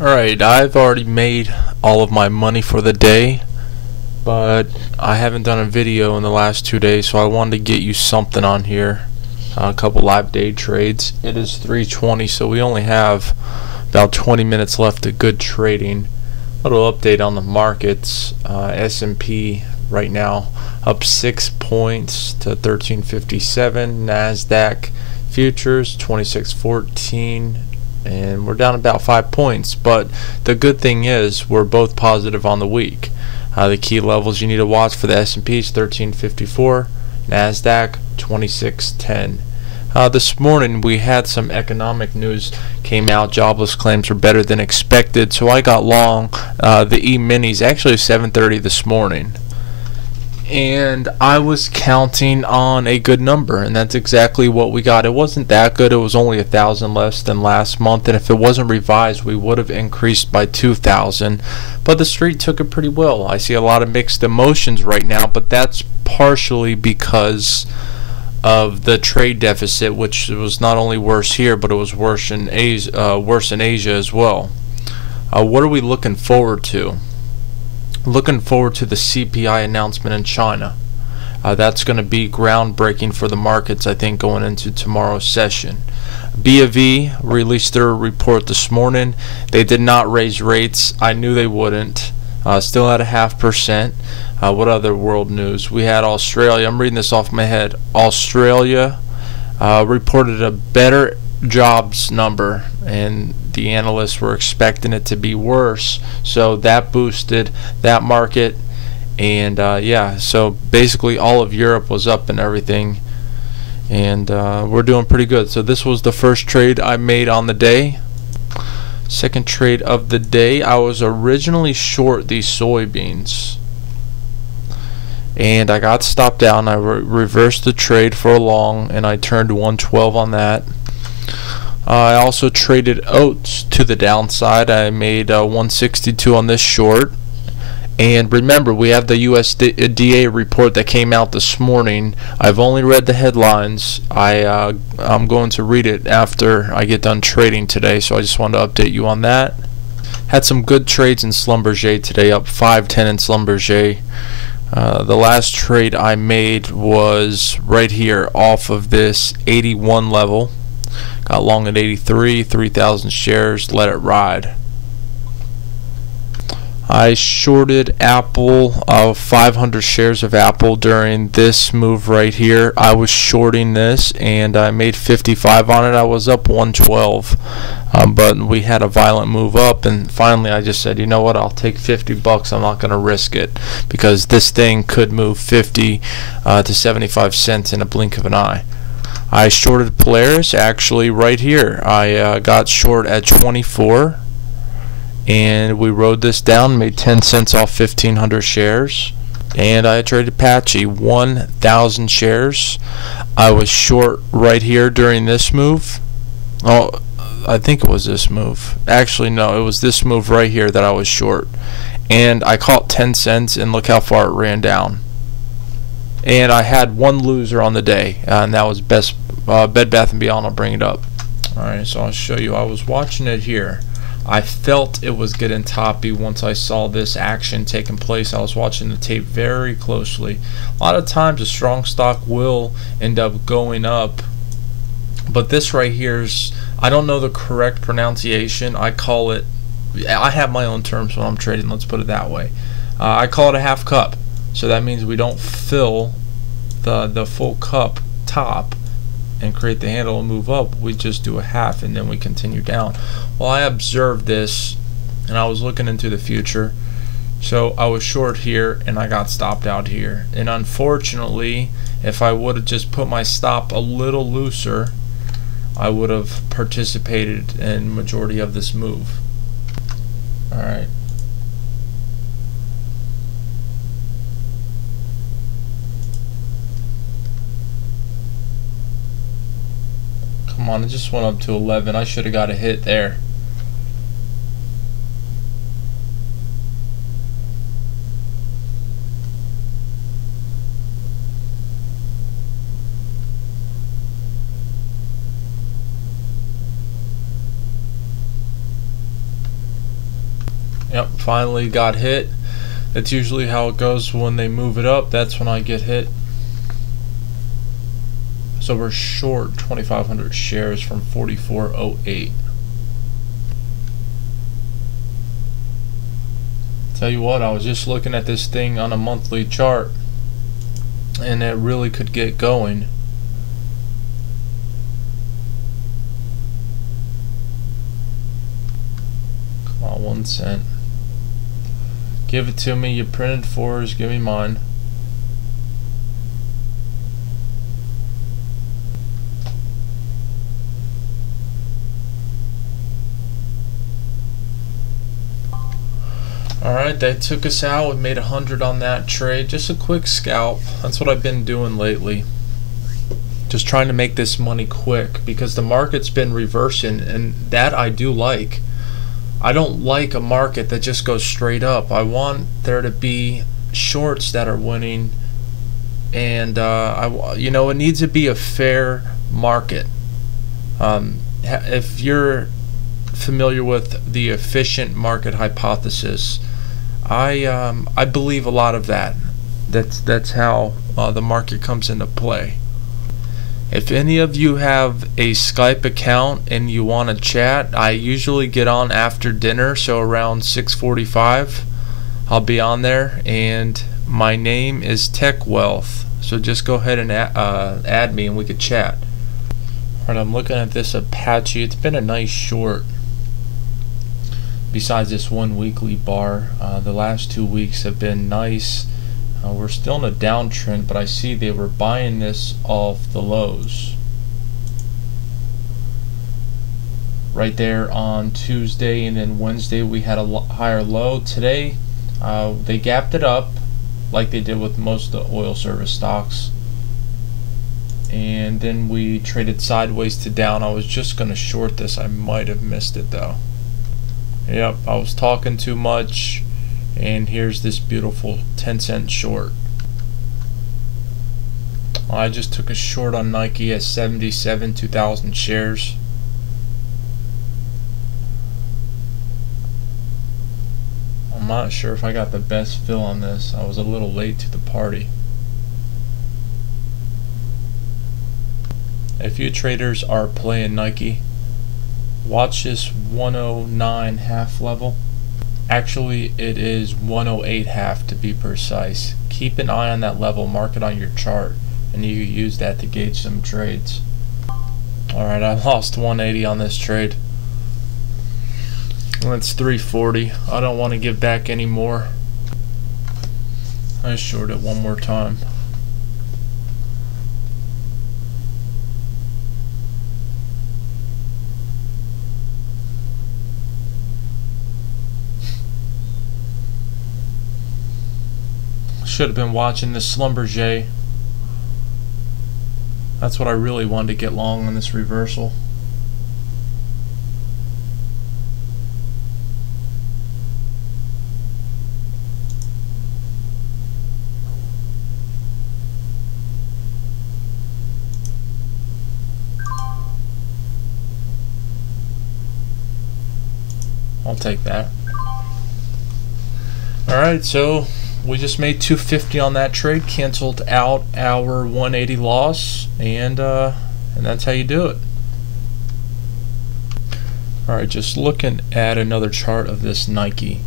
Alright, I've already made all of my money for the day, but I haven't done a video in the last 2 days, so I wanted to get you something on here. A couple live day trades. It is 3:20, so we only have about 20 minutes left of good trading. A little update on the markets. S&P right now up 6 points to 1357. NASDAQ futures 2614. And we're down about 5 points, but the good thing is we're both positive on the week. The key levels you need to watch for the S&P is 1354, NASDAQ 2610. This morning we had some economic news came out. Jobless claims were better than expected, so I got long the E-minis actually 7:30 this morning. And I was counting on a good number, and that's exactly what we got. It wasn't that good. It was only 1,000 less than last month, and if it wasn't revised we would have increased by 2,000, but the street took it pretty well. I see a lot of mixed emotions right now, but that's partially because of the trade deficit, which was not only worse here, but it was worse in Asia as well. What are we looking forward to? Looking forward to the CPI announcement in China. That's going to be groundbreaking for the markets, I think, going into tomorrow's session. B released their report this morning. They did not raise rates. I knew they wouldn't. Still at 0.5%. What other world news? We had Australia. I'm reading this off my head. Australia reported a better jobs number, and the analysts were expecting it to be worse, so that boosted that market. And yeah, so basically all of Europe was up and everything, and we're doing pretty good. So this was the first trade I made on the day. Second trade of the day, I was originally short these soybeans, and I got stopped out, and I reversed the trade for a long, and I turned 112 on that. I also traded oats to the downside. I made 162 on this short. And remember, we have the USDA report that came out this morning. I've only read the headlines. I'm going to read it after I get done trading today, so I just wanted to update you on that. Had some good trades in Schlumberger today, up 5.10 in Schlumberger. The last trade I made was right here off of this 81 level. Got long at 83, 3,000 shares, let it ride. I shorted Apple, 500 shares of Apple during this move right here. I was shorting this, and I made 55 on it. I was up 112, but we had a violent move up, and finally I just said, you know what, I'll take 50 bucks. I'm not going to risk it, because this thing could move 50 to 75 cents in a blink of an eye. I shorted Polaris actually right here. I got short at 24, and we rode this down, made 10 cents off 1,500 shares. And I traded Apache 1,000 shares. I was short right here during this move. Oh, I think it was this move. Actually, no, it was this move right here that I was short. And I caught 10 cents, and look how far it ran down. And I had one loser on the day, and that was Bed Bath & Beyond. I'll bring it up. Alright, so I'll show you. I was watching it here. I felt it was getting toppy once I saw this action taking place. I was watching the tape very closely. A lot of times a strong stock will end up going up, but this right here's, I don't know the correct pronunciation. I call it, I have my own terms when I'm trading, let's put it that way. I call it a half cup. So that means we don't fill the full cup top and create the handle and move up. We just do a half, and then we continue down. Well, I observed this, and I was looking into the future. So I was short here, and I got stopped out here. And unfortunately, if I would have just put my stop a little looser, I would have participated in majority of this move. Alright. Come on, it just went up to 11. I should have got a hit there. Yep, finally got hit. That's usually how it goes when they move it up. That's when I get hit. So we're short 2,500 shares from 44.08. Tell you what, I was just looking at this thing on a monthly chart, and it really could get going. Come on, 1 cent. Give it to me. You printed 4s. Give me mine. Alright, they took us out. We made 100 on that trade. Just a quick scalp. That's what I've been doing lately. Just trying to make this money quick because the market's been reversing, and that I do like. I don't like a market that just goes straight up. I want there to be shorts that are winning, and it needs to be a fair market. If you're familiar with the efficient market hypothesis, I believe a lot of that. That's how the market comes into play. If any of you have a Skype account and you want to chat, I usually get on after dinner, so around 6:45 I'll be on there, and my name is Tech Wealth, so just go ahead and add me and we could chat. Alright, I'm looking at this Apache. It's been a nice short. Besides this one weekly bar, the last 2 weeks have been nice. We're still in a downtrend, but I see they were buying this off the lows right there on Tuesday, and then Wednesday we had a higher low. Today they gapped it up like they did with most of the oil service stocks, and then we traded sideways to down. I was just gonna short this. I might have missed it though. Yep, I was talking too much, and here's this beautiful 10-cent short. I just took a short on Nike at 2,000 shares. I'm not sure if I got the best fill on this. I was a little late to the party. If you traders are playing Nike, watch this 109 half level. Actually, it is 108 half to be precise. Keep an eye on that level, mark it on your chart, and you use that to gauge some trades. Alright, I lost 180 on this trade. That's 340. I don't want to give back any more. I short it one more time. Should have been watching this Schlumberger. That's what I really wanted to get long on this reversal. I'll take that. Alright, so we just made 250 on that trade, canceled out our 180 loss, and that's how you do it. Alright, just looking at another chart of this Nike.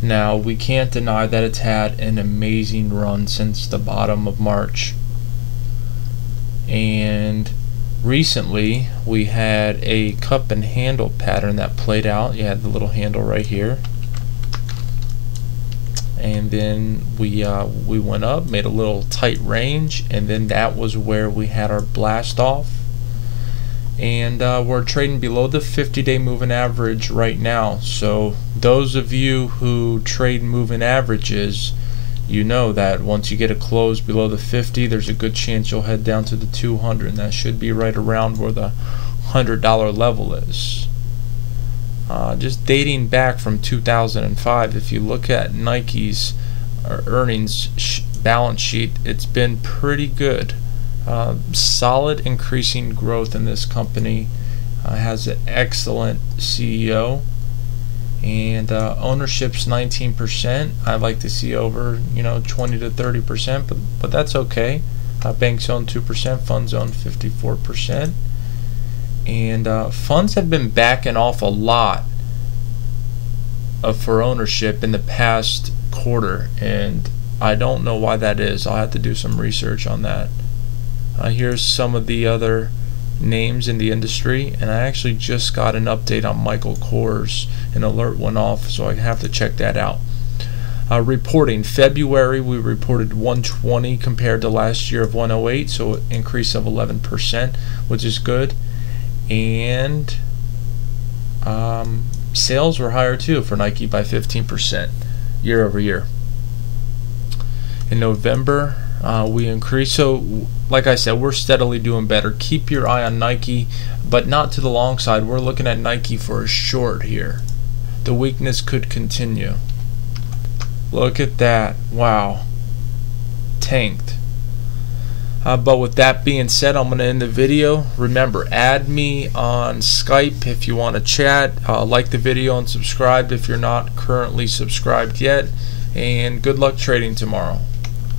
Now, we can't deny that it's had an amazing run since the bottom of March. And recently, we had a cup and handle pattern that played out. You had the little handle right here. And then we went up, made a little tight range, and then that was where we had our blast off. And we're trading below the 50-day moving average right now. So those of you who trade moving averages, you know that once you get a close below the 50, there's a good chance you'll head down to the 200, and that should be right around where the $100 level is. Just dating back from 2005, if you look at Nike's earnings balance sheet, it's been pretty good. Solid increasing growth in this company. Has an excellent CEO, and ownership's 19%. I'd like to see over 20 to 30%, but that's okay. Banks own 2%, funds own 54%, and funds have been backing off a lot for ownership in the past quarter, and I don't know why that is. I'll have to do some research on that. Here's some of the other names in the industry, and I actually just got an update on Michael Kors. An alert went off, so I have to check that out. Reporting February, we reported 120 compared to last year of 108, so an increase of 11%, which is good. And sales were higher too for Nike by 15% year over year. In November, we increased. So like I said, we're steadily doing better. Keep your eye on Nike, but not to the long side. We're looking at Nike for a short here. The weakness could continue. Look at that. Wow. Tanked. But with that being said, I'm going to end the video. Remember, add me on Skype if you want to chat. Like the video and subscribe if you're not currently subscribed yet. And good luck trading tomorrow.